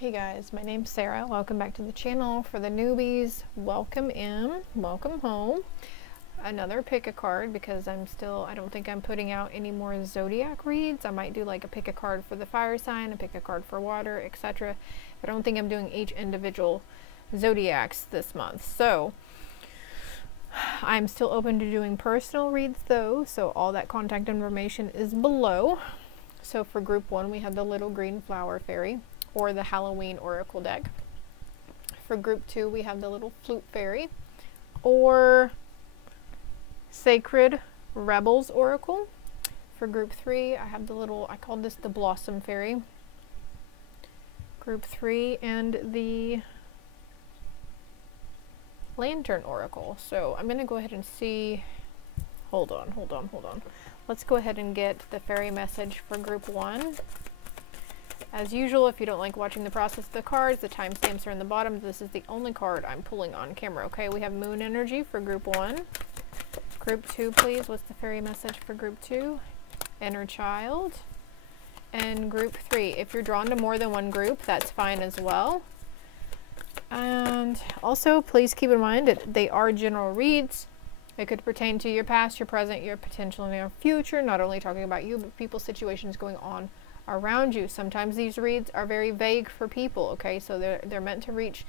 Hey guys, my name's Sarah. Welcome back to the channel. For the newbies, welcome in, welcome home. Another pick a card, because I don't think I'm putting out any more zodiac reads. I might do like a pick a card for the fire sign, a pick a card for water, etc. But I don't think I'm doing each individual zodiacs this month. So I'm still open to doing personal reads though, so all that contact information is below. So for group 1, we have the little green flower fairy, or the Halloween Oracle deck. For group 2, we have the little flute fairy, or Sacred Rebels Oracle. For group 3, I have the little, I called this the Blossom Fairy. Group 3, and the Lantern Oracle. So I'm gonna go ahead and see, hold on. Let's go ahead and get the fairy message for group 1. As usual, if you don't like watching the process of the cards, the timestamps are in the bottom. This is the only card I'm pulling on camera. Okay, we have Moon Energy for group 1. Group 2, please. What's the fairy message for group 2? Inner Child. And group 3. If you're drawn to more than one group, that's fine as well. And also, please keep in mind that they are general reads. It could pertain to your past, your present, your potential, and your future. Not only talking about you, but people's situations going on around you. Sometimes these reads are very vague for people, okay? So they're meant to reach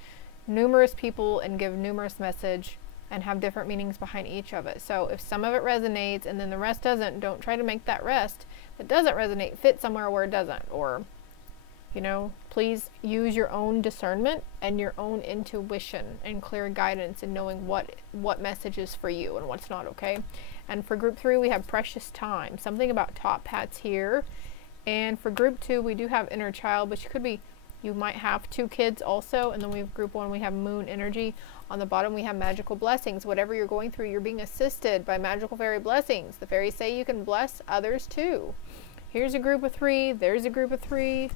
numerous people and give numerous message and have different meanings behind each of it. So if some of it resonates and then the rest doesn't, don't try to make that rest that doesn't resonate fit somewhere where it doesn't. Or, you know, please use your own discernment and your own intuition and clear guidance in knowing what message is for you and what's not, okay? And for group 3, we have Precious Time. Something about top hats here. And for group 2, we do have Inner Child, which could be, you might have 2 kids also. And then we have group 1, we have Moon Energy. On the bottom, we have Magical Blessings. Whatever you're going through, you're being assisted by magical fairy blessings. The fairies say you can bless others too. Here's a group of 3. There's a group of 3.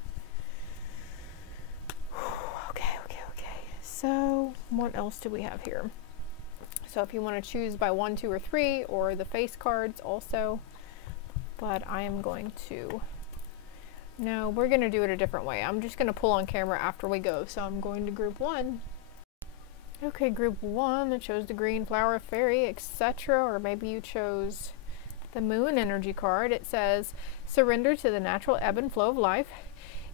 Okay. So what else do we have here? So if you want to choose by 1, 2, or 3, or the face cards also. But I am going to... No, we're going to do it a different way. I'm just going to pull on camera after we go. So I'm going to group 1. Okay, group 1, it chose the green flower fairy, etc. Or maybe you chose the Moon Energy card. It says, surrender to the natural ebb and flow of life.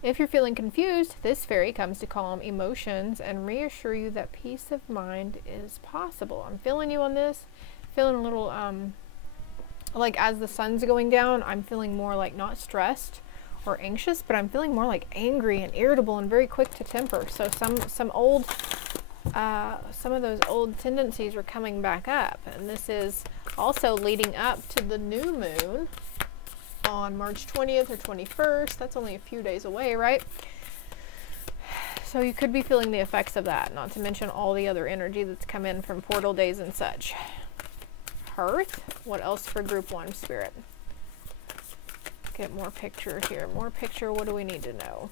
If you're feeling confused, this fairy comes to calm emotions and reassure you that peace of mind is possible. I'm feeling you on this. Feeling a little, like as the sun's going down, I'm feeling more like not stressed or anxious, but I'm feeling more like angry and irritable and very quick to temper. So some of those old tendencies are coming back up, and this is also leading up to the new moon on March 20th or 21st. That's only a few days away, right? So you could be feeling the effects of that, not to mention all the other energy that's come in from portal days and such. Hearth. What else for group 1, Spirit? Get more picture here. More picture. What do we need to know?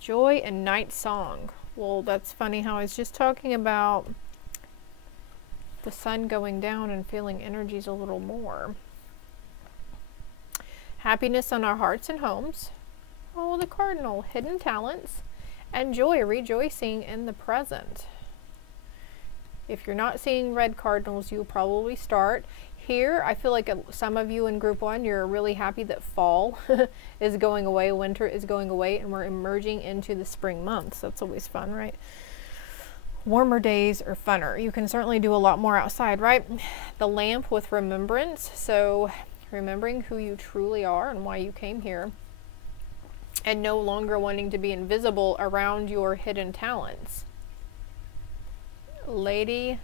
Joy and Night Song. Well, that's funny how I was just talking about the sun going down and feeling energies a little more. Happiness on our hearts and homes. Oh, the Cardinal. Hidden talents. And joy, rejoicing in the present. If you're not seeing red cardinals, you'll probably start. Here, I feel like some of you in group 1, you're really happy that fall is going away, winter is going away, and we're emerging into the spring months. That's always fun, right? Warmer days are funner. You can certainly do a lot more outside, right? The lamp with remembrance. So remembering who you truly are and why you came here, and no longer wanting to be invisible around your hidden talents. Lady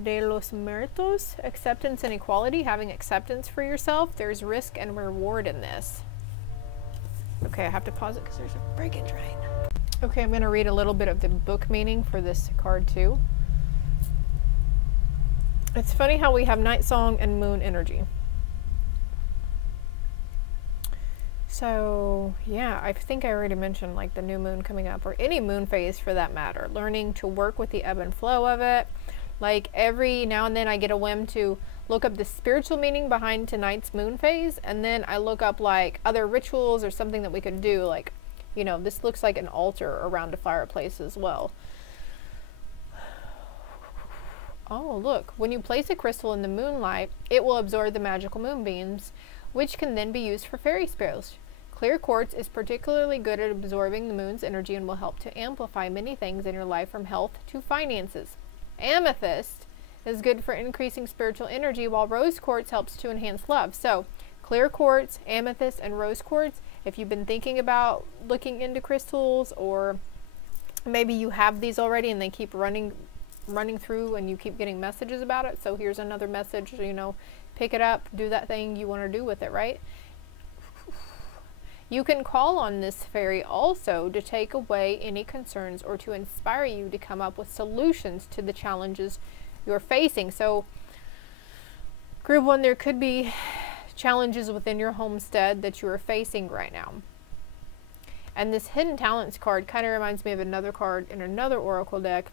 de los Muertos, acceptance and equality, having acceptance for yourself. There's risk and reward in this. Okay, I have to pause it because there's a breakage, right? Okay, I'm going to read a little bit of the book meaning for this card too. It's funny how we have Night Song and Moon Energy. So yeah, I think I already mentioned like the new moon coming up, or any moon phase for that matter. Learning to work with the ebb and flow of it. Like every now and then I get a whim to look up the spiritual meaning behind tonight's moon phase, and then I look up like other rituals or something that we could do, like You know, this looks like an altar around a fireplace as well. Oh, look, when you place a crystal in the moonlight, it will absorb the magical moonbeams, which can then be used for fairy spells. Clear quartz is particularly good at absorbing the moon's energy and will help to amplify many things in your life, from health to finances. Amethyst is good for increasing spiritual energy, while rose quartz helps to enhance love. So, clear quartz, amethyst, and rose quartz, if you've been thinking about looking into crystals, or maybe you have these already and they keep running through and you keep getting messages about it, so here's another message, you know, pick it up, do that thing you want to do with it, right? You can call on this fairy also to take away any concerns or to inspire you to come up with solutions to the challenges you're facing. So, group 1, there could be challenges within your homestead that you are facing right now. And this Hidden Talents card kind of reminds me of another card in another oracle deck.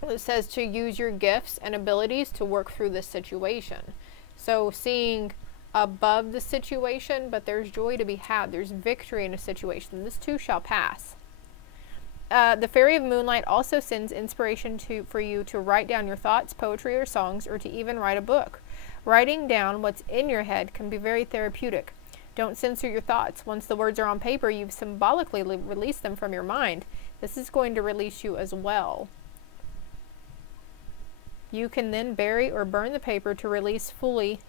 It says to use your gifts and abilities to work through this situation. So seeing above the situation, but there's joy to be had. There's victory in a situation. This too shall pass. The Fairy of Moonlight also sends inspiration for you to write down your thoughts, poetry, or songs, or to even write a book. Writing down what's in your head can be very therapeutic. Don't censor your thoughts. Once the words are on paper, you've symbolically released them from your mind. This is going to release you as well. You can then bury or burn the paper to release fully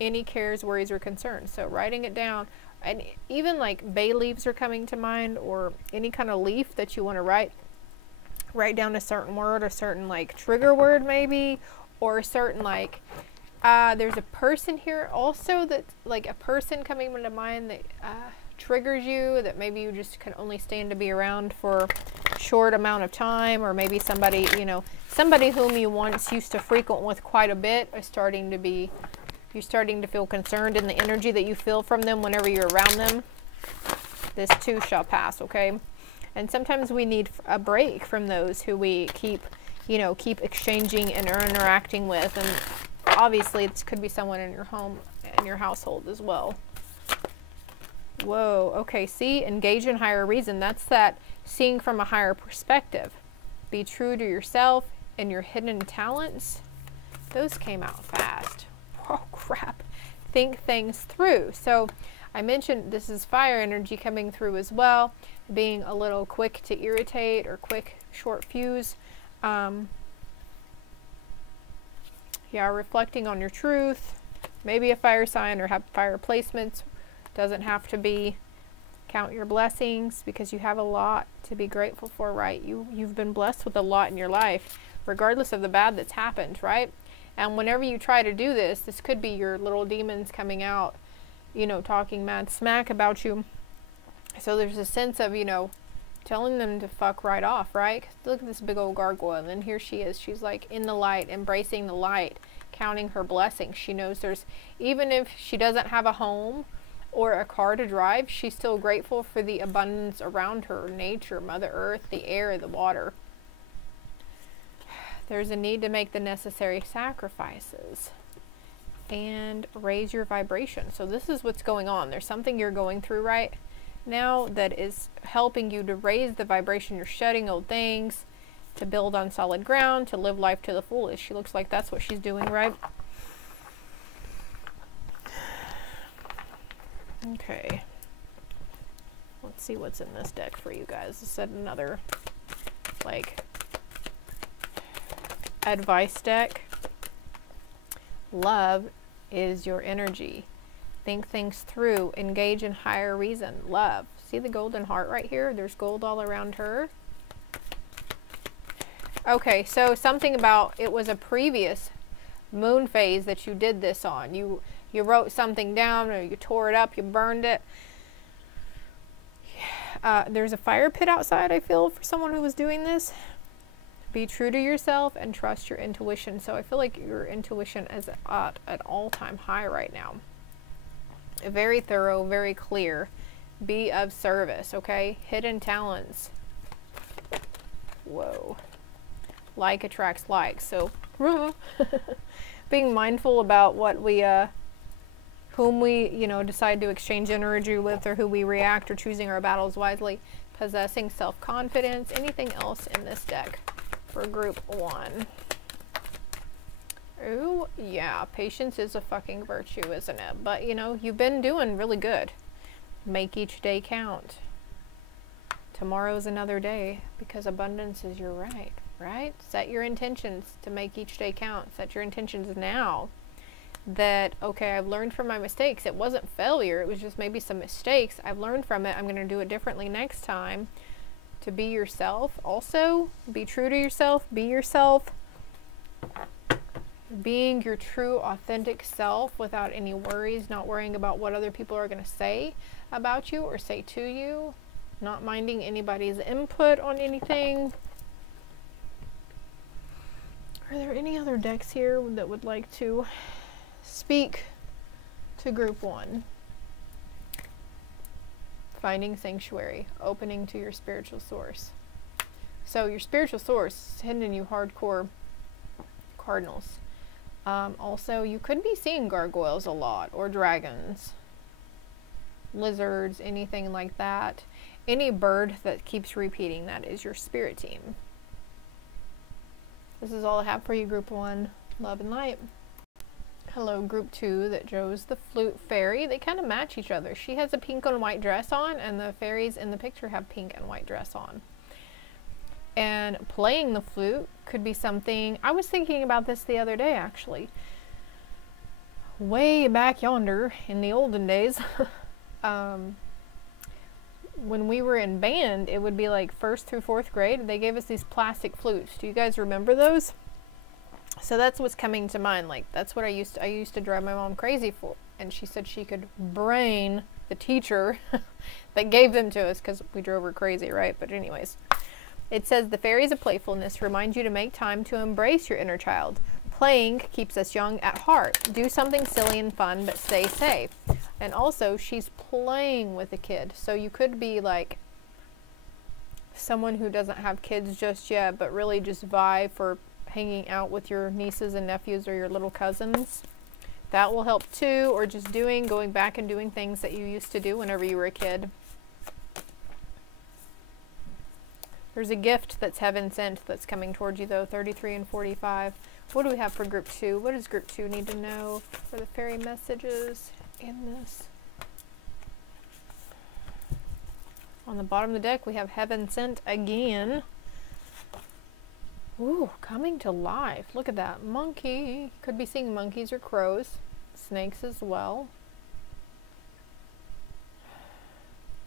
any cares, worries, or concerns. So writing it down, and even like bay leaves are coming to mind, or any kind of leaf that you want to write down a certain word, a certain like trigger word maybe, or a certain like, there's a person here also that, like a person coming into mind that triggers you, that maybe you just can only stand to be around for a short amount of time, or maybe somebody, you know, somebody whom you once used to frequent with quite a bit is starting to be, you're starting to feel concerned in the energy that you feel from them whenever you're around them. This too shall pass, okay? And sometimes we need a break from those who we keep, you know, keep exchanging and interacting with. And obviously this could be someone in your home, in your household as well. Whoa, okay, see, engage in higher reason. That's that seeing from a higher perspective. Be true to yourself and your hidden talents. Those came out fast. Oh, crap. Think things through. So I mentioned this is fire energy coming through as well. Being a little quick to irritate, or quick, short fuse. Yeah, reflecting on your truth. Maybe a fire sign, or have fire placements. Doesn't have to be. Count your blessings, because you have a lot to be grateful for, right? You've been blessed with a lot in your life, regardless of the bad that's happened, right? And whenever you try to do this, this could be your little demons coming out, you know, talking mad smack about you. So there's a sense of, you know, telling them to fuck right off, right? 'Cause look at this big old gargoyle, and then here she is. She's like in the light, embracing the light, counting her blessings. She knows there's, even if she doesn't have a home or a car to drive, she's still grateful for the abundance around her, nature, Mother Earth, the air, the water. There's a need to make the necessary sacrifices and raise your vibration. So this is what's going on. There's something you're going through right now that is helping you to raise the vibration. You're shedding old things to build on solid ground, to live life to the fullest. She looks like that's what she's doing, right? Okay. Let's see what's in this deck for you guys. This is another, like, advice deck. Love is your energy. Think things through. Engage in higher reason. Love. See the golden heart right here? There's gold all around her. Okay, so something about, it was a previous moon phase that you did this on. You wrote something down, or you tore it up, you burned it. There's a fire pit outside, I feel, for someone who was doing this. Be true to yourself and trust your intuition. So I feel like your intuition is at an all-time high right now. Very thorough, very clear. Be of service, okay? Hidden talents. Whoa. Like attracts like. So being mindful about what we whom we, you know, decide to exchange energy with, or who we react, or choosing our battles wisely, possessing self-confidence. Anything else in this deck for group 1? Ooh, yeah, patience is a fucking virtue, isn't it? But, you know, you've been doing really good. Make each day count. Tomorrow's another day, because abundance is your right, right? Set your intentions to make each day count. Set your intentions now that, okay, I've learned from my mistakes. It wasn't failure, it was just maybe some mistakes. I've learned from it. I'm going to do it differently next time. To be yourself. Also, be true to yourself. Be yourself. Being your true, authentic self without any worries, not worrying about what other people are going to say about you or say to you, not minding anybody's input on anything. Are there any other decks here that would like to speak to group 1? Finding sanctuary, opening to your spiritual source. So your spiritual source is hidden in you hardcore cardinals. Also, you could be seeing gargoyles a lot, or dragons, lizards, anything like that. Any bird that keeps repeating that is your spirit team. This is all I have for you, group 1. Love and light. Hello, group 2 that chose the flute fairy. They kind of match each other. She has a pink and white dress on, and the fairies in the picture have pink and white dress on. And playing the flute could be something, I was thinking about this the other day actually. Way back yonder in the olden days, when we were in band, it would be like 1st through 4th grade. They gave us these plastic flutes. Do you guys remember those? So that's what's coming to mind. Like, that's what I used to drive my mom crazy for. And she said she could brain the teacher that gave them to us because we drove her crazy, right? But anyways, it says the fairies of playfulness remind you to make time to embrace your inner child. Playing keeps us young at heart. Do something silly and fun, but stay safe. And also, she's playing with a kid. So you could be like someone who doesn't have kids just yet, but really just vie for hanging out with your nieces and nephews or your little cousins. That will help too. Or just going back and doing things that you used to do whenever you were a kid. There's a gift that's heaven sent that's coming towards you though, 33 and 45. What do we have for group 2? What does group 2 need to know for the fairy messages in this? On the bottom of the deck, we have heaven sent again. Ooh, coming to life. Look at that. Monkey. Could be seeing monkeys or crows. Snakes as well.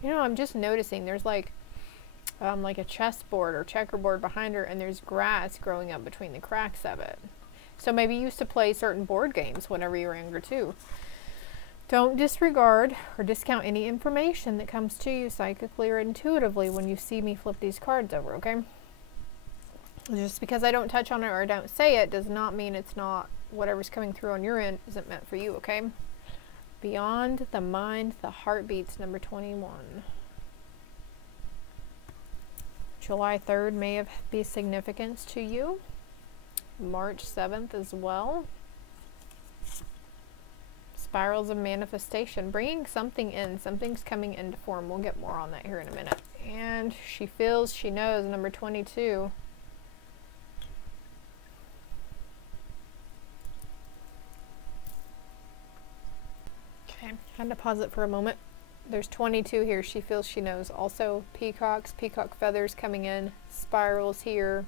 You know, I'm just noticing there's like a chessboard or checkerboard behind her, and there's grass growing up between the cracks of it. So maybe you used to play certain board games whenever you were younger too. Don't disregard or discount any information that comes to you psychically or intuitively when you see me flip these cards over, okay? Just because I don't touch on it or I don't say it does not mean it's not, whatever's coming through on your end isn't meant for you, okay? Beyond the mind, the heart beats, number 21. July 3rd may be significance to you. March 7th as well. Spirals of manifestation, bringing something in. Something's coming into form. We'll get more on that here in a minute. And she feels, she knows, number 22. Okay, had to pause it for a moment. There's 22 here. She feels, she knows. Also peacocks, peacock feathers coming in. Spirals here.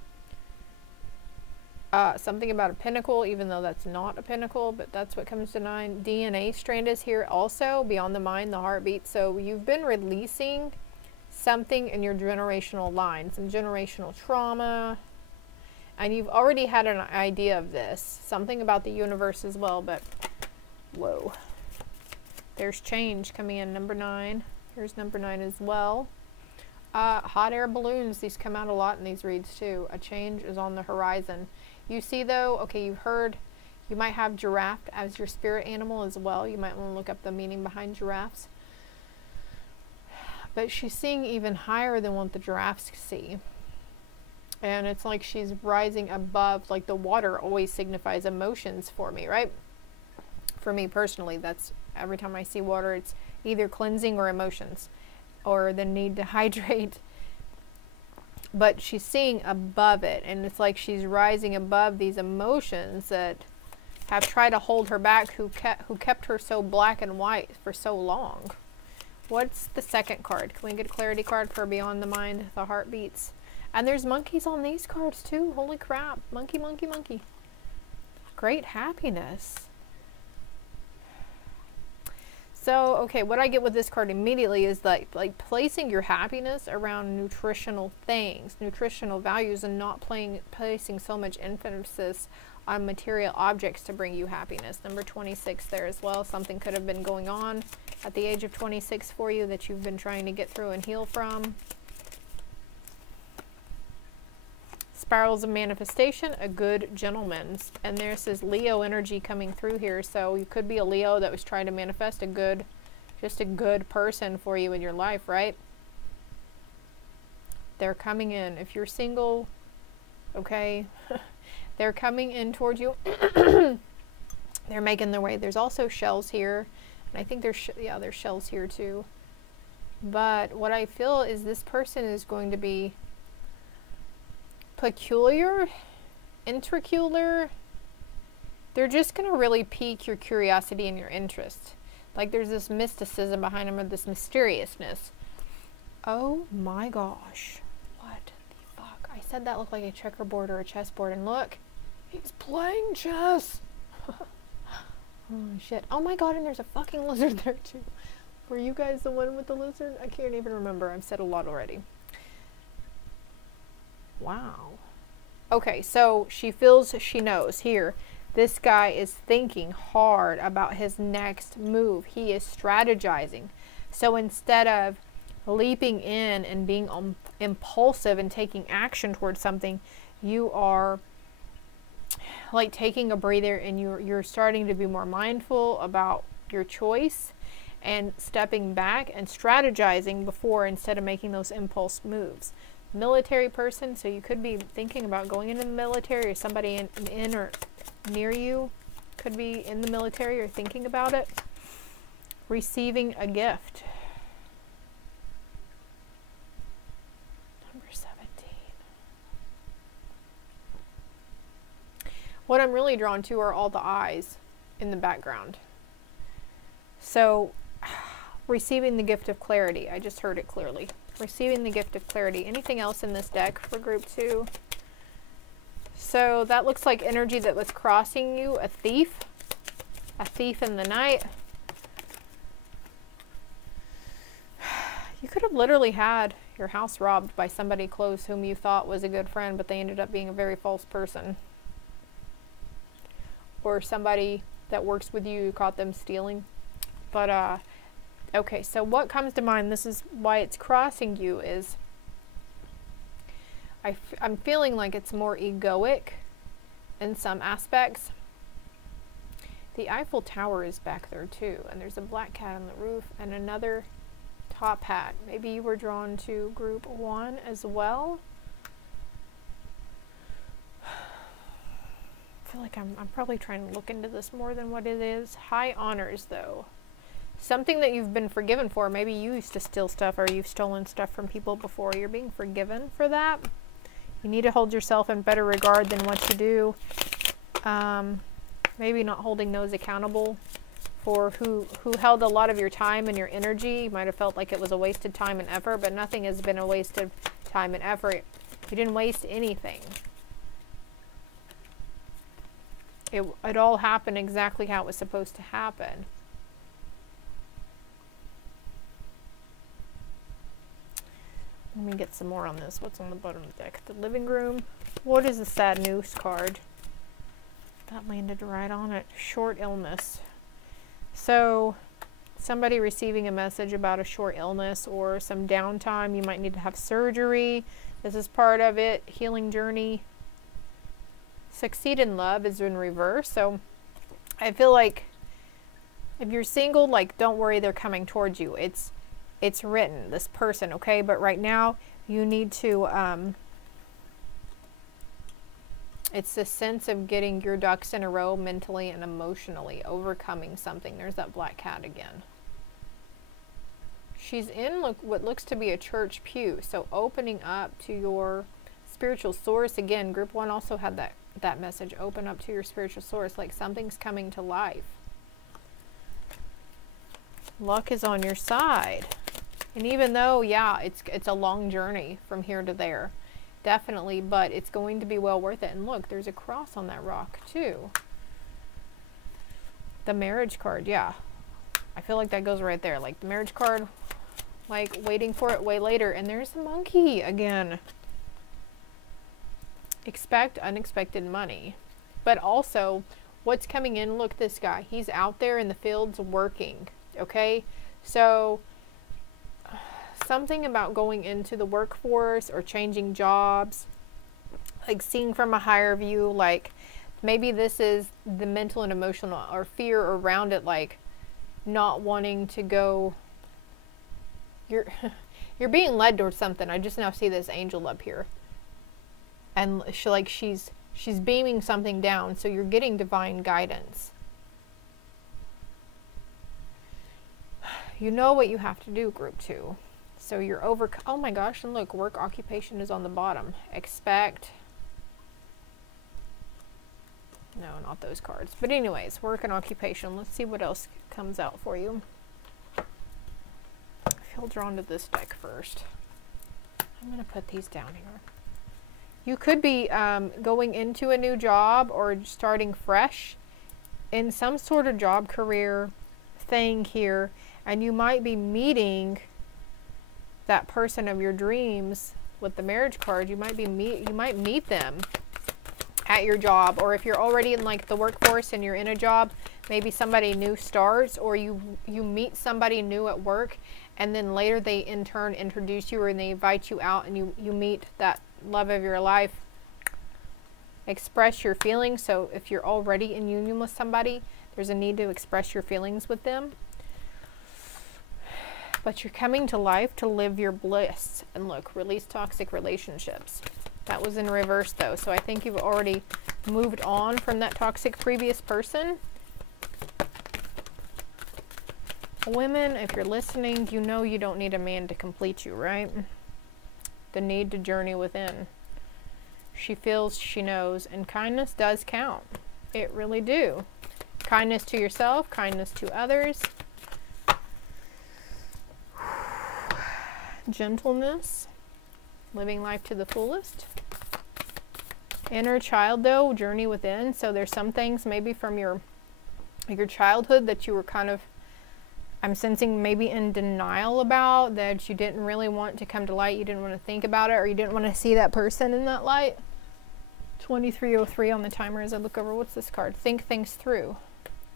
Something about a pinnacle, even though that's not a pinnacle, but that's what comes to mind. DNA strand is here also, beyond the mind, the heartbeat. So you've been releasing something in your generational line, some generational trauma, and you've already had an idea of this. Something about the universe as well, but whoa. There's change coming in, number 9. Here's number 9 as well. Hot air balloons, these come out a lot in these reads too. A change is on the horizon. You see though, okay, you've heard, you might have giraffe as your spirit animal as well. You might want to look up the meaning behind giraffes. But she's seeing even higher than what the giraffes see. And it's like she's rising above, like the water always signifies emotions for me, right? For me personally, that's every time I see water, it's either cleansing or emotions, or the need to hydrate. But she's seeing above it, and it's like she's rising above these emotions that have tried to hold her back, who kept her so black and white for so long. What's the second card? Can we get a clarity card for beyond the mind, the heartbeats? And there's monkeys on these cards too. Holy crap. Monkey, monkey, monkey. Great happiness. So, okay, what I get with this card immediately is like placing your happiness around nutritional things, nutritional values, and not placing so much emphasis on material objects to bring you happiness. Number 26 there as well. Something could have been going on at the age of 26 for you that you've been trying to get through and heal from. Spirals of manifestation, a good gentleman. And there's this Leo energy coming through here. So you could be a Leo that was trying to manifest just a good person for you in your life, right? They're coming in. If you're single, okay, they're coming in towards you. They're making their way. There's also shells here. And I think there's shells here too. But what I feel is this person is going to be peculiar, intracular. They're just going to really pique your curiosity and your interest. Like there's this mysticism behind them, or this mysteriousness. Oh my gosh. What the fuck? I said that looked like a checkerboard or a chessboard, and look, he's playing chess. Oh shit. Oh my god, and there's a fucking lizard there too. Were you guys the one with the lizard? I can't even remember. I've said a lot already. Wow. Okay, so she feels, she knows here, this guy is thinking hard about his next move. He is strategizing. So instead of leaping in and being impulsive and taking action towards something, you are like taking a breather, and you're starting to be more mindful about your choice and stepping back and strategizing before, instead of making those impulse moves. Military person, so you could be thinking about going into the military, or somebody in or near you could be in the military or thinking about it. Receiving a gift. Number 17. What I'm really drawn to are all the eyes in the background. So, receiving the gift of clarity. I just heard it clearly. Receiving the gift of clarity. Anything else in this deck for group 2? So that looks like energy that was crossing you. A thief in the night. You could have literally had your house robbed by somebody close whom you thought was a good friend, but they ended up being a very false person. Or somebody that works with you caught them stealing. But okay, so what comes to mind, this is why it's crossing you, is I'm feeling like it's more egoic in some aspects. The Eiffel Tower is back there too, and there's a black cat on the roof and another top hat. Maybe you were drawn to group 1 as well. I feel like I'm probably trying to look into this more than what it is. High honors though. Something that you've been forgiven for. Maybe you used to steal stuff, or you've stolen stuff from people before. You're being forgiven for that. You need to hold yourself in better regard than what you do. Maybe not holding those accountable for who held a lot of your time and your energy. You might have felt like it was a wasted time and effort, but nothing has been a wasted time and effort. You didn't waste anything. It all happened exactly how it was supposed to happen. Let me get some more on this. What's on the bottom of the deck? The living room. What is the sad news card? That landed right on it. Short illness. So, somebody receiving a message about a short illness or some downtime. You might need to have surgery. This is part of it. Healing journey. Succeed in love is in reverse. So, I feel like if you're single, like, don't worry, they're coming towards you. It's written, this person, okay? But right now, you need to It's the sense of getting your ducks in a row mentally and emotionally, overcoming something. There's that black cat again. She's in what looks to be a church pew. So opening up to your spiritual source. Again, group 1 also had that message. Open up to your spiritual source, like something's coming to life. Luck is on your side. And even though, yeah, it's a long journey from here to there. Definitely, but it's going to be well worth it. And look, there's a cross on that rock too. The marriage card, yeah. I feel like that goes right there. Like the marriage card, like waiting for it way later. And there's the monkey again. Expect unexpected money. But also, what's coming in, look, this guy. He's out there in the fields working, okay? So something about going into the workforce or changing jobs, like seeing from a higher view, like maybe this is the mental and emotional or fear around it, like not wanting to go, you're being led towards something. I just now see this angel up here, and she's beaming something down, so you're getting divine guidance. You know what you have to do, group 2. So you're oh my gosh, and look, work occupation is on the bottom. Expect, no, not those cards. But anyways, work and occupation. Let's see what else comes out for you. I feel drawn to this deck first. I'm going to put these down here. You could be going into a new job or starting fresh in some sort of job career thing here. And you might be meeting that person of your dreams with the marriage card. You might meet them at your job, or if you're already in like the workforce and you're in a job, maybe somebody new starts, or you meet somebody new at work, and then later they in turn introduce you, or they invite you out, and you meet that love of your life. Express your feelings. So if you're already in union with somebody, there's a need to express your feelings with them. But you're coming to life to live your bliss. And look, release toxic relationships. That was in reverse though. So I think you've already moved on from that toxic previous person. Women, if you're listening, you know you don't need a man to complete you, right? The need to journey within. She feels, she knows, and kindness does count. It really do. Kindness to yourself, kindness to others. Gentleness, living life to the fullest. Inner child though, journey within. So there's some things maybe from your childhood that you were kind of, I'm sensing maybe in denial about, that you didn't really want to come to light. You didn't want to think about it, or you didn't want to see that person in that light. 2303 on the timer as I look over. What's this card? Think things through.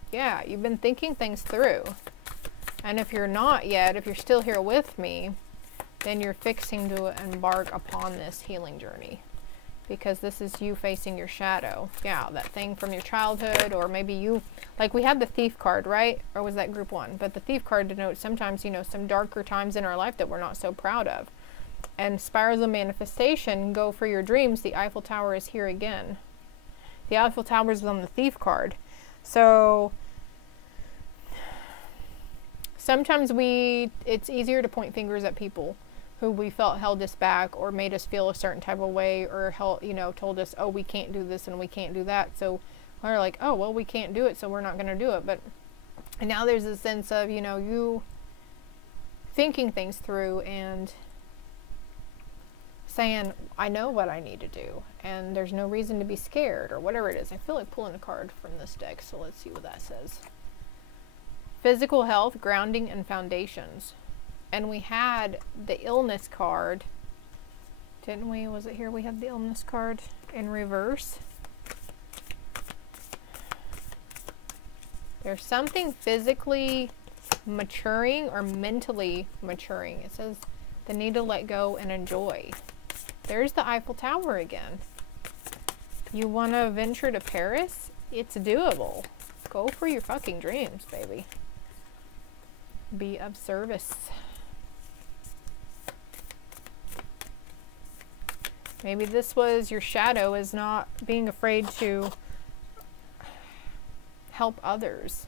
Yeah, you've been thinking things through. And if you're not yet, if you're still here with me, then you're fixing to embark upon this healing journey, because this is you facing your shadow. Yeah, that thing from your childhood, or maybe you, like we had the Thief card, right? Or was that group 1? But the Thief card denotes sometimes, you know, some darker times in our life that we're not so proud of. And spirals of manifestation, go for your dreams. The Eiffel Tower is here again. The Eiffel Tower is on the Thief card. So sometimes it's easier to point fingers at people who we felt held us back, or made us feel a certain type of way, or told us, oh, we can't do this and we can't do that. So we're like, oh, well, we can't do it, so we're not going to do it. But now there's a sense of, you know, you thinking things through and saying, I know what I need to do, and there's no reason to be scared, or whatever it is. I feel like pulling a card from this deck, so let's see what that says. Physical health, grounding, and foundations. And we had the illness card, didn't we? Was it here we had the illness card in reverse? There's something physically maturing or mentally maturing. It says the need to let go and enjoy. There's the Eiffel Tower again. You want to venture to Paris? It's doable. Go for your fucking dreams, baby. Be of service. Maybe this was your shadow, is not being afraid to help others.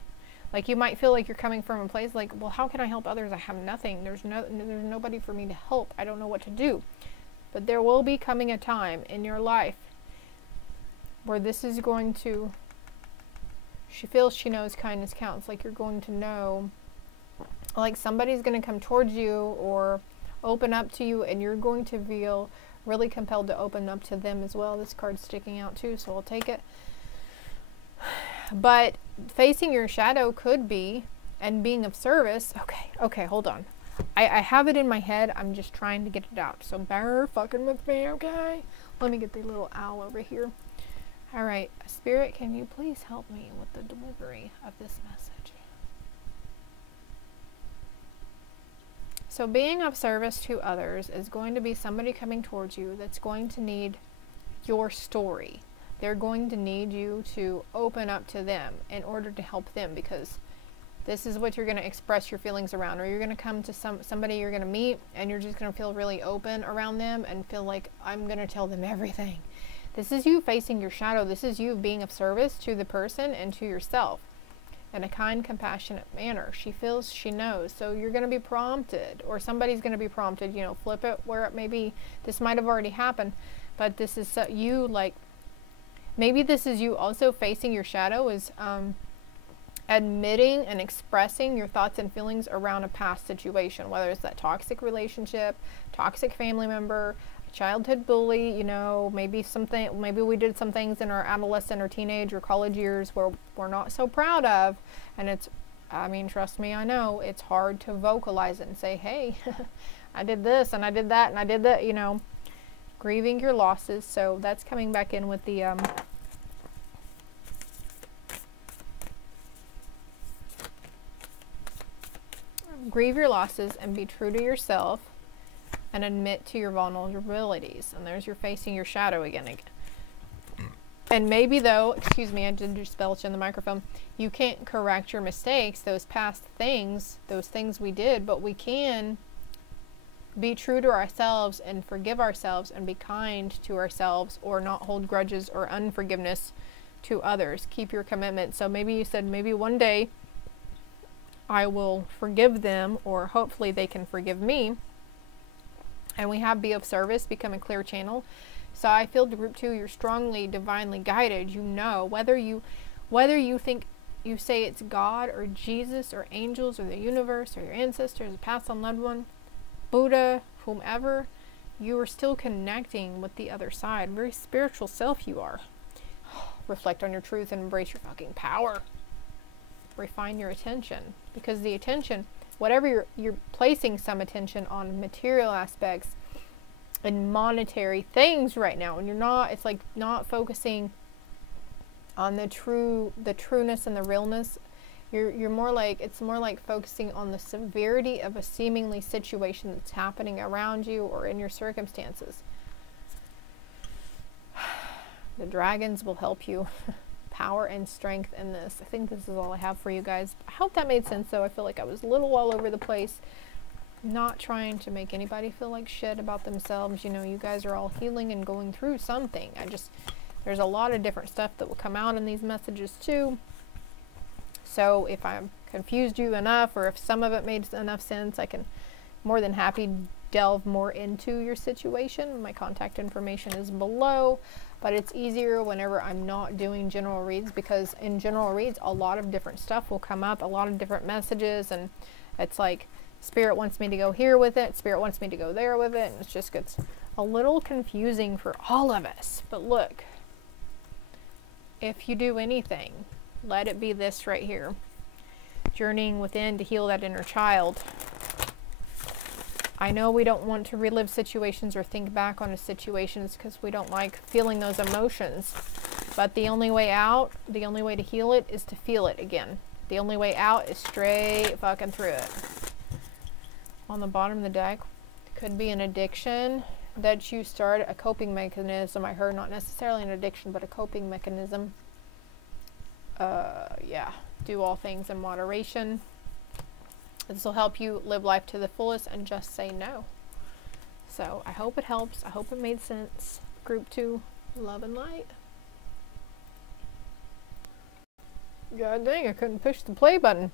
Like, you might feel like you're coming from a place like, well, how can I help others? I have nothing. There's nobody for me to help. I don't know what to do. But there will be coming a time in your life where this is going to, she feels she knows kindness counts. Like, you're going to know, like, somebody's going to come towards you or open up to you, and you're going to feel really compelled to open up to them as well. This card's sticking out too, so I'll take it. But facing your shadow could be, and being of service. Okay, hold on. I have it in my head. I'm just trying to get it out. So bear fucking with me, okay? Let me get the little owl over here. All right, Spirit, can you please help me with the delivery of this message? So being of service to others is going to be somebody coming towards you that's going to need your story. They're going to need you to open up to them in order to help them, because this is what you're going to express your feelings around. Or you're going to come to somebody you're going to meet, and you're just going to feel really open around them and feel like, I'm going to tell them everything. This is you facing your shadow. This is you being of service to the person and to yourself in a kind, compassionate manner. She feels she knows. So you're going to be prompted, or somebody's going to be prompted, you know, flip it where it may be. This might have already happened, but this is you, like, maybe this is you also facing your shadow, is admitting and expressing your thoughts and feelings around a past situation, whether it's that toxic relationship, toxic family member, childhood bully, you know, maybe we did some things in our adolescent or teenage or college years where we're not so proud of, and it's, I mean, trust me, I know it's hard to vocalize it and say, hey, I did this and I did that and I did that, you know, grieving your losses. So that's coming back in with the grieve your losses and be true to yourself and admit to your vulnerabilities. And there's your facing your shadow again. And maybe though, excuse me, I did just belch in the microphone, you can't correct your mistakes, those past things, those things we did, but we can be true to ourselves and forgive ourselves and be kind to ourselves, or not hold grudges or unforgiveness to others. Keep your commitment. So maybe you said, maybe one day I will forgive them, or hopefully they can forgive me. And we have be of service, become a clear channel. So I feel to group 2, you're strongly divinely guided. You know, whether you think you say it's God or Jesus or angels or the universe or your ancestors, a past on loved one, Buddha, whomever, you are still connecting with the other side. Very spiritual self you are. Reflect on your truth and embrace your fucking power. Refine your attention, because the attention, whatever you're placing some attention on material aspects and monetary things right now, and you're not, it's like not focusing on the trueness and the realness. You're more like, it's more like focusing on the severity of a seemingly situation that's happening around you or in your circumstances. The dragons will help you. Power and strength in this. I think this is all I have for you guys. I hope that made sense though. I feel like I was a little all over the place. Not trying to make anybody feel like shit about themselves. You know, you guys are all healing and going through something. There's a lot of different stuff that will come out in these messages too. So if I confused you enough, or if some of it made enough sense, I can more than happy delve more into your situation. My contact information is below. But it's easier whenever I'm not doing general reads, because in general reads, a lot of different stuff will come up, a lot of different messages, and it's like, Spirit wants me to go here with it, Spirit wants me to go there with it, and it just gets a little confusing for all of us. But look, if you do anything, let it be this right here. Journeying within to heal that inner child. I know we don't want to relive situations or think back on situations because we don't like feeling those emotions. But the only way out, the only way to heal it is to feel it again. The only way out is straight fucking through it. On the bottom of the deck, could be an addiction that you start, a coping mechanism. I heard not necessarily an addiction, but a coping mechanism. Yeah, do all things in moderation. This will help you live life to the fullest and just say no. So I hope it helps. I hope it made sense. Group 2, love and light. God dang, I couldn't push the play button.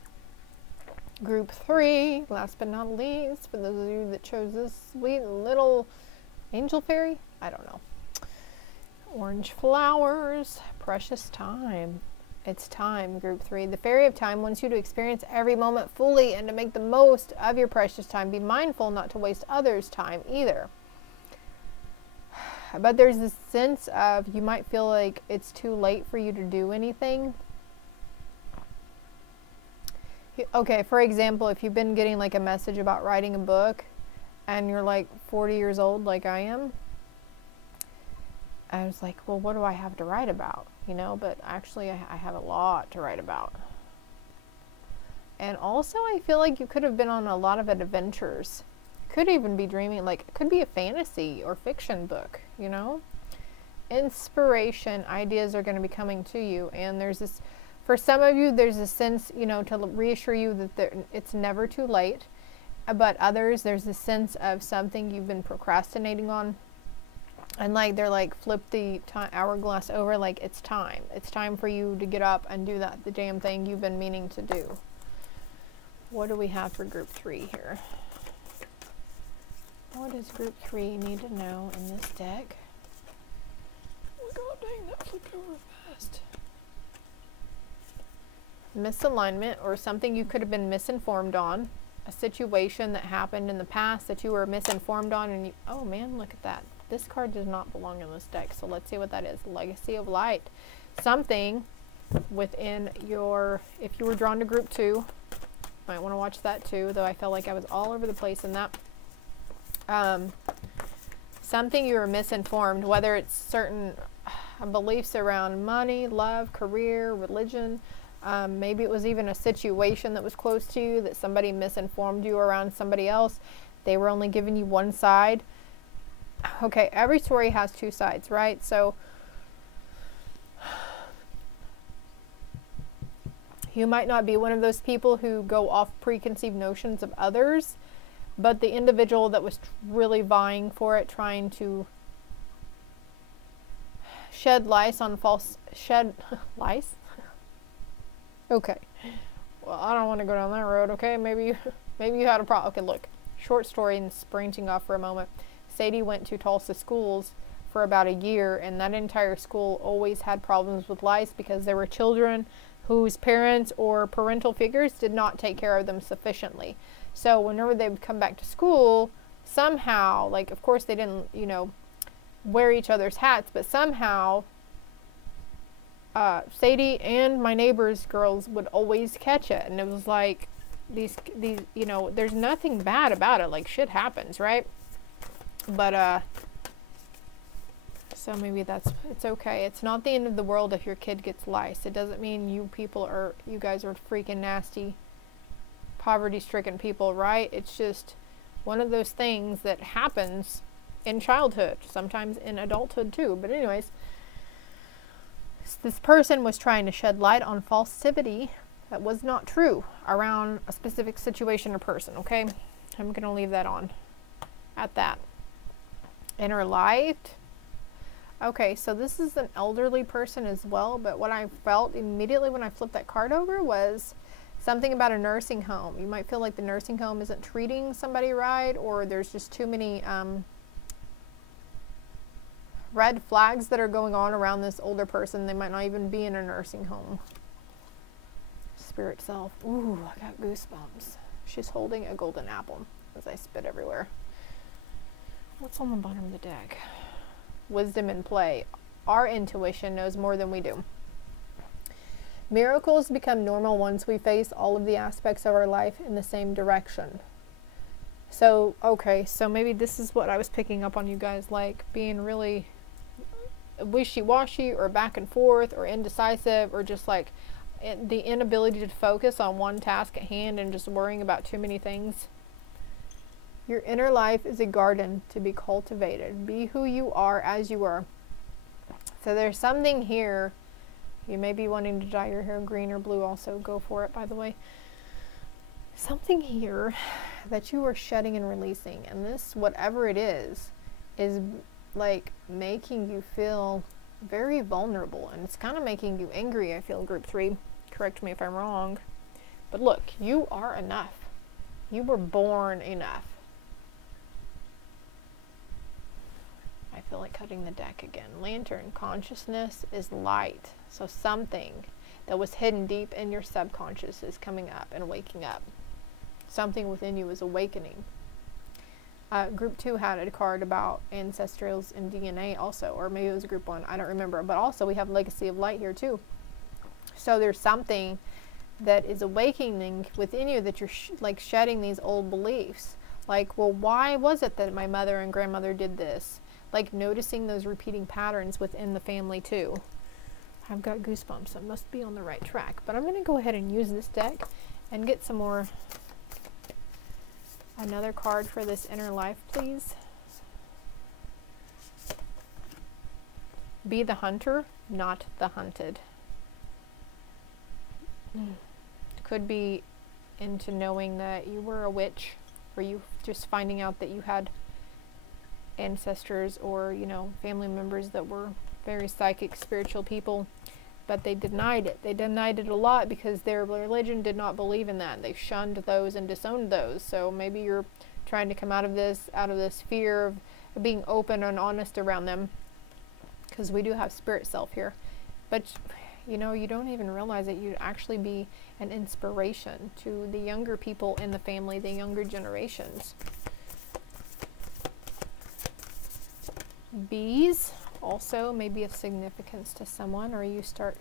Group 3, last but not least, for those of you that chose this sweet little angel fairy, I don't know. Orange flowers, precious time. It's time, group 3. The fairy of time wants you to experience every moment fully and to make the most of your precious time. Be mindful not to waste others' time either. But there's this sense of you might feel like it's too late for you to do anything. Okay, for example, if you've been getting like a message about writing a book and you're like 40 years old like I am, I was like, well, what do I have to write about? You know, but actually I have a lot to write about. And also I feel like you could have been on a lot of adventures. Could even be dreaming, like it could be a fantasy or fiction book, you know? Inspiration, ideas are going to be coming to you, and there's this, for some of you, there's a sense, you know, to reassure you that it's never too late. But others, there's a sense of something you've been procrastinating on. And like, they're like, flip the hourglass over, like it's time. It's time for you to get up and do the damn thing you've been meaning to do. What do we have for group 3 here? What does group 3 need to know in this deck? Oh my god, dang, that flipped over fast. Misalignment, or something you could have been misinformed on. A situation that happened in the past that you were misinformed on, and you, oh man, look at that. This card does not belong in this deck, so let's see what that is. Legacy of Light. Something within your, if you were drawn to group 2, might want to watch that too, though I felt like I was all over the place in that. Something you were misinformed, whether it's certain beliefs around money, love, career, religion. Maybe it was even a situation that was close to you that somebody misinformed you around somebody else. They were only giving you one side. Okay, every story has two sides, right? So you might not be one of those people who go off preconceived notions of others, but the individual that was really vying for it, trying to shed lice on false, lice? Okay. Well, I don't want to go down that road, okay? Maybe you had a problem. Okay, look. Short story and sprinting off for a moment. Sadie went to Tulsa schools for about a year, and that entire school always had problems with lice because there were children whose parents or parental figures did not take care of them sufficiently. So whenever they would come back to school, somehow, like, of course they didn't, you know, wear each other's hats, but somehow Sadie and my neighbor's girls would always catch it. And it was like, these, you know, there's nothing bad about it. Like, shit happens, right? But, so maybe it's okay. It's not the end of the world if your kid gets lice. It doesn't mean you guys are freaking nasty, poverty-stricken people, right? It's just one of those things that happens in childhood, sometimes in adulthood too. But anyways, this person was trying to shed light on falsity that was not true around a specific situation or person, okay? I'm going to leave that on at that. Inner light. Okay, so this is an elderly person as well, but what I felt immediately when I flipped that card over was something about a nursing home. You might feel like the nursing home isn't treating somebody right, or there's just too many red flags that are going on around this older person. They might not even be in a nursing home. Spirit self. Ooh, I got goosebumps. She's holding a golden apple as I spit everywhere. What's on the bottom of the deck? Wisdom in play. Our intuition knows more than we do. Miracles become normal once we face all of the aspects of our life in the same direction. So, okay, so maybe this is what I was picking up on you guys, like being really wishy-washy or back and forth or indecisive, or just like the inability to focus on one task at hand and just worrying about too many things. Your inner life is a garden to be cultivated. Be who you are as you are. So there's something here. You may be wanting to dye your hair green or blue also. Go for it, by the way. Something here that you are shedding and releasing. And this, whatever it is like making you feel very vulnerable. And it's kind of making you angry, I feel, group 3. Correct me if I'm wrong. But look, you are enough. You were born enough. I feel like cutting the deck again. Lantern, consciousness is light. So something that was hidden deep in your subconscious is coming up and waking up. Something within you is awakening. Group 2 had a card about ancestrals and DNA also, or maybe it was group 1, I don't remember. But also we have legacy of light here too. So there's something that is awakening within you, that you're like shedding these old beliefs. Like, well, why was it that my mother and grandmother did this? Like noticing those repeating patterns within the family too. I've got goosebumps. I must be on the right track. But I'm going to go ahead and use this deck and get some more. Another card for this inner life, please. Be the hunter, not the hunted. Could be into knowing that you were a witch, or you just finding out that you had ancestors or, you know, family members that were very psychic, spiritual people, but they denied it. They denied it a lot because their religion did not believe in that. They shunned those and disowned those. So maybe you're trying to come out of this fear of being open and honest around them, because we do have spirit self here. But you know, you don't even realize that you'd actually be an inspiration to the younger people in the family, the younger generations. Bees also may be of significance to someone, or you start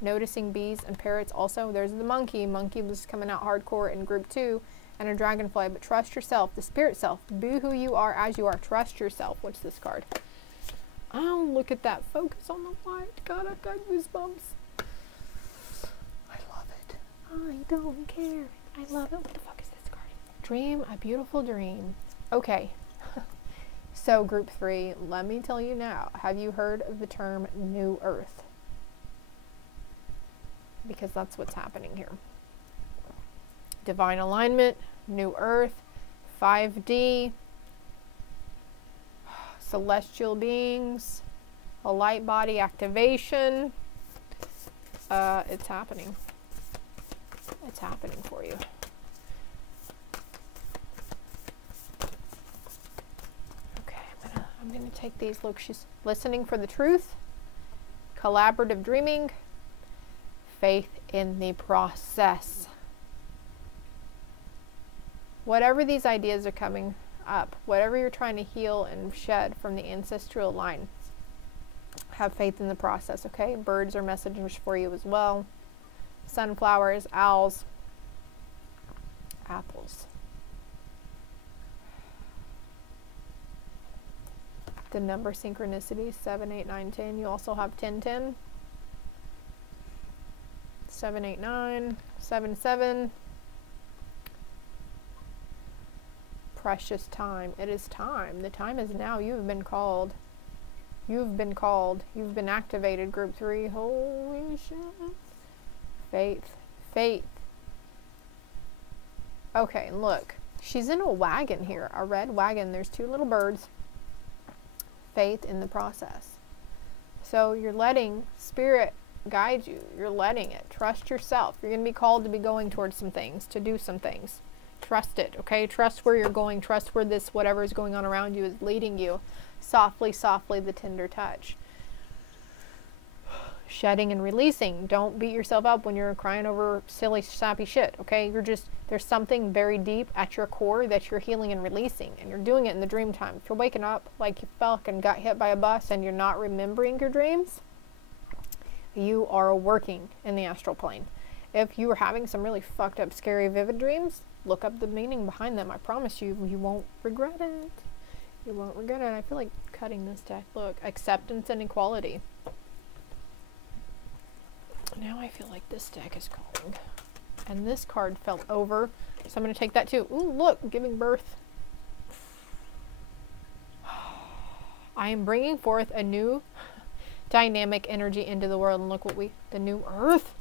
noticing bees and parrots also. There's the monkey. Monkey was coming out hardcore in group 2, and a dragonfly. But trust yourself, the spirit self. Be who you are as you are. Trust yourself. What's this card? Oh, look at that. Focus on the light. God, I've got goosebumps. I love it. I don't care. I love it. What the fuck is this card? Dream a beautiful dream. Okay. So group 3, let me tell you now. Have you heard of the term New Earth? Because that's what's happening here. Divine alignment, New Earth, 5D, celestial beings, a light body activation. It's happening. It's happening for you. I'm going to take these. Look, she's listening for the truth, collaborative dreaming, faith in the process. Whatever these ideas are coming up, whatever you're trying to heal and shed from the ancestral line, have faith in the process, okay? Birds are messengers for you as well. Sunflowers, owls, apples. The number synchronicity, 7, 8, 9, 10. You also have 10, 10. 7, 8, 9. 7, 7. Precious time. It is time. The time is now. You have been called. You've been called. You've been activated, group 3. Holy shit. Faith. Faith. Okay, look. She's in a wagon here. A red wagon. There's 2 little birds. Faith in the process. So you're letting spirit guide you. You're letting it. Trust yourself. You're going to be called to be going towards some things, to do some things. Trust it, okay? Trust where you're going. Trust where this, whatever is going on around you, is leading you. Softly, softly, the tender touch. Shedding and releasing. Don't beat yourself up when you're crying over silly, sappy shit, okay? You're just, there's something very deep at your core that you're healing and releasing, and you're doing it in the dream time. If you're waking up like you fucking got hit by a bus and you're not remembering your dreams, you are working in the astral plane. If you are having some really fucked up, scary, vivid dreams, look up the meaning behind them. I promise you, you won't regret it. You won't regret it. I feel like cutting this deck. Look, acceptance and equality. Now I feel like this deck is calling. And this card fell over, so I'm going to take that too. Ooh, look, giving birth. I am bringing forth a new dynamic energy into the world. And look what the new earth.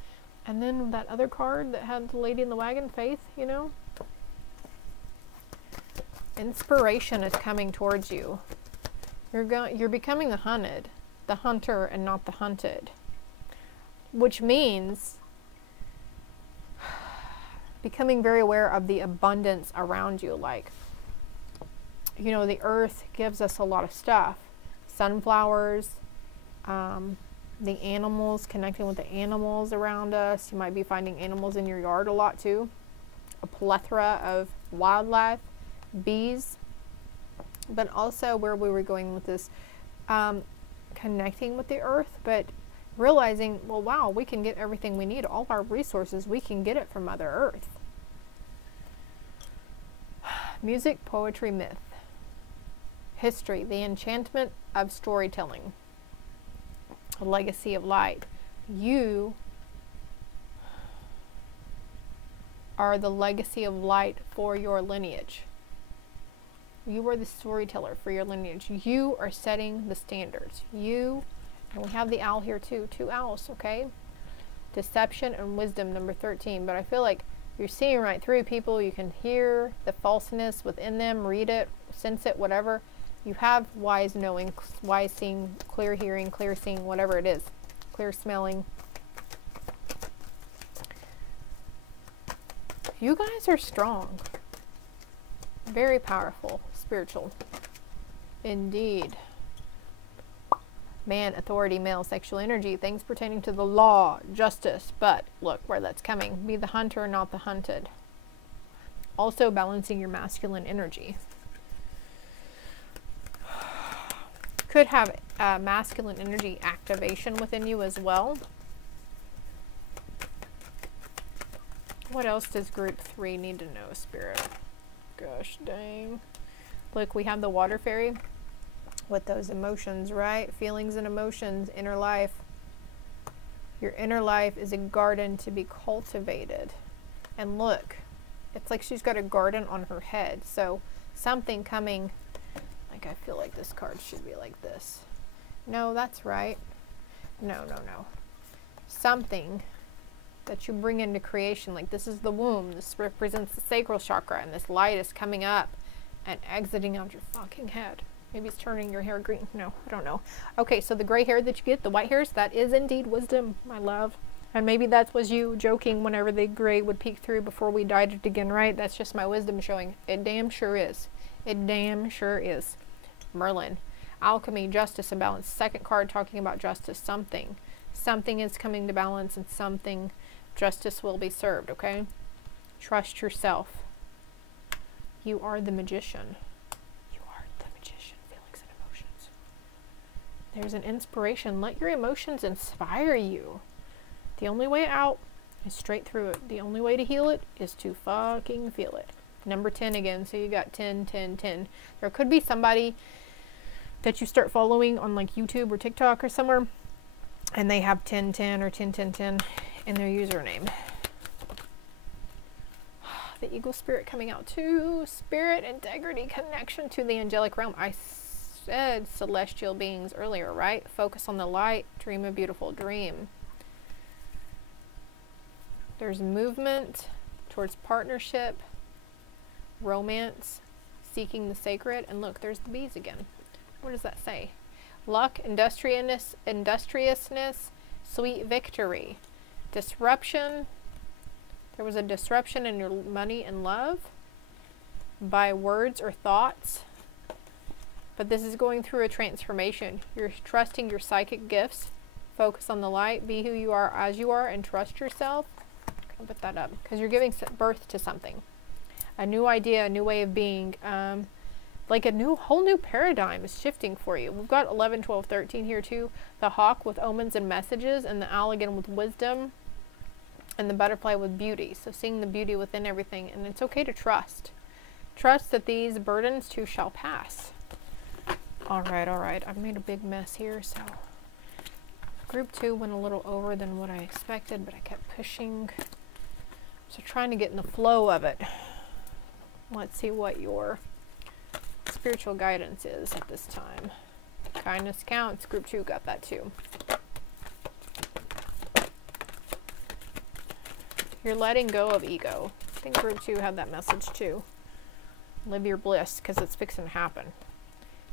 And then that other card that had the lady in the wagon, faith, you know. Inspiration is coming towards you. You're becoming the hunter and not the hunted. Which means becoming very aware of the abundance around you. Like, you know, the earth gives us a lot of stuff. Sunflowers, the animals, connecting with the animals around us. You might be finding animals in your yard a lot too. A plethora of wildlife, bees, but also where we were going with this, connecting with the earth, but realizing, well, wow, we can get everything we need, all our resources, we can get it from Mother Earth. Music, poetry, myth. History, the enchantment of storytelling. A legacy of light. You are the legacy of light for your lineage. You are the storyteller for your lineage. You are setting the standards. You, and we have the owl here too, 2 owls, okay? Deception and wisdom, number 13. But I feel like you're seeing right through people. You can hear the falseness within them, read it, sense it, whatever. You have wise knowing, wise seeing, clear hearing, clear seeing, whatever it is. Clear smelling. You guys are strong. Very powerful. Spiritual. Indeed. Man, authority, male, sexual energy, things pertaining to the law, justice. But look where that's coming. Be the hunter, not the hunted. Also balancing your masculine energy. Could have masculine energy activation within you as well. What else does group 3 need to know, Spirit? Gosh dang. Look, we have the water fairy with those emotions, right? Feelings and emotions, inner life. Your inner life is a garden to be cultivated. And look, it's like she's got a garden on her head. So something coming, like I feel like this card should be like this. No, that's right. No, no, no. Something that you bring into creation, like this is the womb. This represents the sacral chakra, and this light is coming up and exiting out your fucking head. Maybe it's turning your hair green. No, I don't know. Okay, so the gray hair that you get, the white hairs, that is indeed wisdom, my love. And maybe that was you joking whenever the gray would peek through before we dyed it again, right? That's just my wisdom showing. It damn sure is. It damn sure is. Merlin. Alchemy, justice, and balance. Second card talking about justice. Something is coming to balance, and something, justice will be served, okay? Trust yourself. You are the magician. You are the magician. Feelings and emotions. There's an inspiration. Let your emotions inspire you. The only way out is straight through it. The only way to heal it is to fucking feel it. Number 10 again. So you got 10, 10, 10. There could be somebody that you start following on like YouTube or TikTok or somewhere, and they have 10, 10 or 10, 10, 10 in their username. The eagle spirit coming out too. Spirit, integrity, connection to the angelic realm. I said celestial beings earlier, right? Focus on the light. Dream a beautiful dream. There's movement towards partnership, romance, seeking the sacred. And look, there's the bees again. What does that say? Luck, industriousness, sweet victory. Disruption. There was a disruption in your money and love by words or thoughts. But this is going through a transformation. You're trusting your psychic gifts. Focus on the light. Be who you are as you are, and trust yourself. I'll put that up because you're giving birth to something. A new idea, a new way of being. Like a whole new paradigm is shifting for you. We've got 11, 12, 13 here too. The hawk with omens and messages, and the owl again with wisdom, and the butterfly with beauty. So seeing the beauty within everything, and it's okay to trust. Trust that these burdens too shall pass. All right, all right. I've made a big mess here, so group 2 went a little over than what I expected, but I kept pushing. So trying to get in the flow of it. Let's see what your spiritual guidance is at this time. Kindness counts. Group 2 got that too. You're letting go of ego. I think group 2 had that message too. Live your bliss, because it's fixing to happen.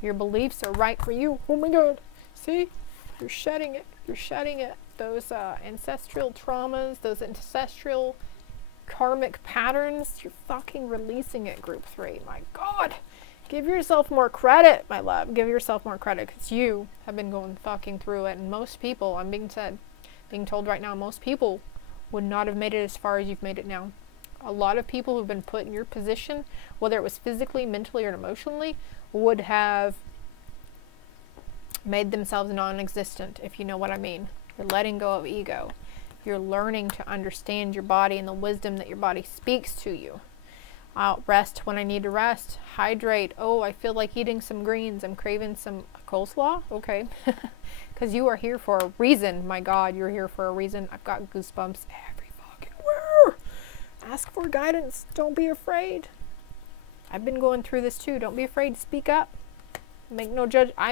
Your beliefs are right for you. Oh my God. See? You're shedding it. You're shedding it. Those ancestral traumas, those ancestral karmic patterns, you're fucking releasing it, group 3. My God. Give yourself more credit, my love. Give yourself more credit, because you have been going fucking through it. And most people, I'm being told right now, most people would not have made it as far as you've made it now. A lot of people who've been put in your position, whether it was physically, mentally, or emotionally, would have made themselves non-existent, if you know what I mean. You're letting go of ego. You're learning to understand your body and the wisdom that your body speaks to you. I'll rest when I need to rest. Hydrate. Oh, I feel like eating some greens. I'm craving some coleslaw. Okay. Because you are here for a reason. My God, you're here for a reason. I've got goosebumps every fucking where. Ask for guidance. Don't be afraid. I've been going through this too. Don't be afraid to speak up. I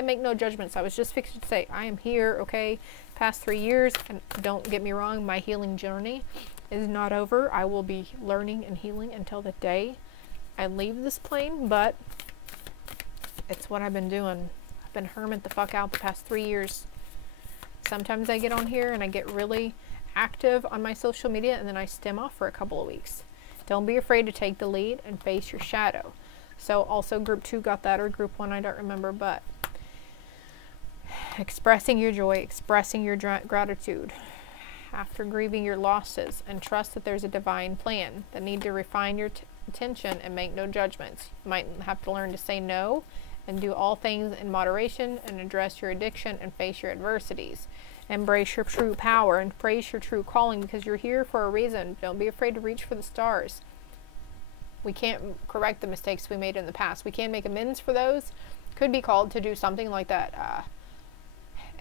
make no judgments. I was just fixing to say, I am here, okay? Past 3 years, and don't get me wrong, my healing journey is not over. I will be learning and healing until the day I leave this plane, but it's what I've been doing. I've been hermit the fuck out the past 3 years. Sometimes I get on here and I get really active on my social media, and then I stem off for a couple of weeks. Don't be afraid to take the lead and face your shadow. So also group 2 got that, or group 1, I don't remember, but expressing your joy, expressing your gratitude after grieving your losses, and trust that there's a divine plan. That need to refine your attention and make no judgments. You might have to learn to say no and do all things in moderation, and address your addiction and face your adversities. Embrace your true power and embrace your true calling, because you're here for a reason. Don't be afraid to reach for the stars. We can't correct the mistakes we made in the past. We can make amends for those. Could be called to do something like that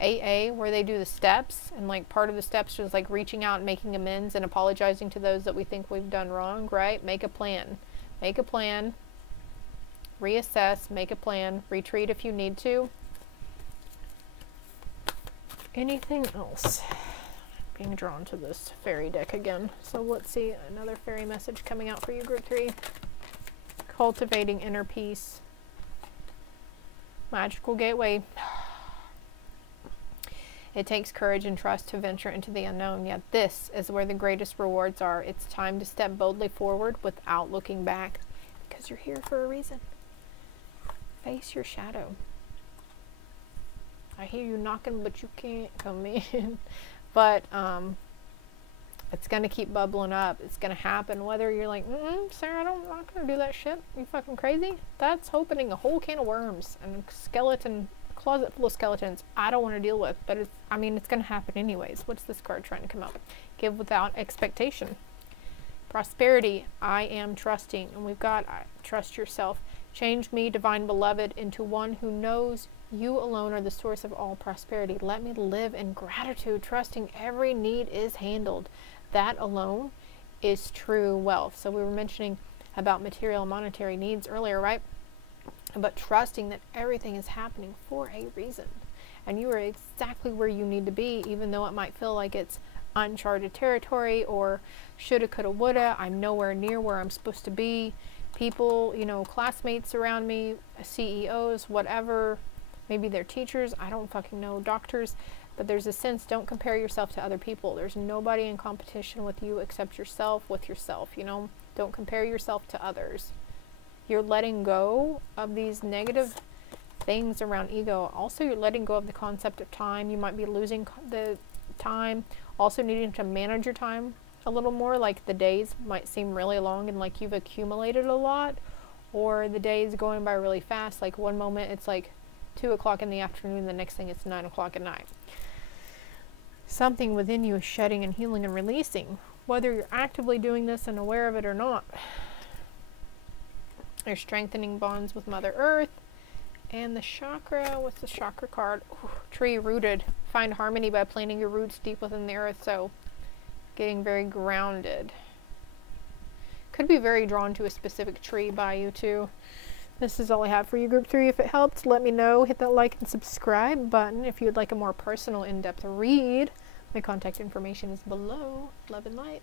AA, where they do the steps, and like part of the steps is like reaching out and making amends and apologizing to those that we think we've done wrong, right? Make a plan. Make a plan. Reassess. Make a plan. Retreat if you need to. Anything else? Being drawn to this fairy deck again. So let's see, another fairy message coming out for you, group 3. Cultivating inner peace. Magical gateway. It takes courage and trust to venture into the unknown, yet this is where the greatest rewards are. It's time to step boldly forward without looking back, because you're here for a reason. Face your shadow. I hear you knocking, but you can't come in. But it's going to keep bubbling up. It's going to happen. Whether you're like, Sarah, I'm not going to do that shit. You fucking crazy? That's opening a whole can of worms and a skeleton, closet full of skeletons I don't want to deal with. But it's going to happen anyways. What's this card trying to come up? Give without expectation. Prosperity. I am trusting. And we've got trust yourself. Change me, divine beloved, into one who knows you alone are the source of all prosperity. Let me live in gratitude, trusting every need is handled. That alone is true wealth. So we were mentioning about material and monetary needs earlier, right? But trusting that everything is happening for a reason. And you are exactly where you need to be, even though it might feel like it's uncharted territory or shoulda, coulda, woulda. I'm nowhere near where I'm supposed to be. People, you know, classmates around me, CEOs, whatever. Maybe they're teachers, I don't fucking know, doctors, but there's a sense, don't compare yourself to other people. There's nobody in competition with you except yourself with yourself, you know? Don't compare yourself to others. You're letting go of these negative things around ego. Also, you're letting go of the concept of time. You might be losing the time. Also needing to manage your time a little more, like the days might seem really long and like you've accumulated a lot, or the days going by really fast. Like one moment it's like 2 o'clock in the afternoon, the next thing it's 9 o'clock at night. Something within you is shedding and healing and releasing, whether you're actively doing this and aware of it or not. You're strengthening bonds with Mother Earth. And the chakra, what's the chakra card? Ooh, tree rooted. Find harmony by planting your roots deep within the earth. So getting very grounded. Could be very drawn to a specific tree by you too. This is all I have for you, group 3. If it helped, let me know. Hit that like and subscribe button if you'd like a more personal, in-depth read. My contact information is below. Love and light.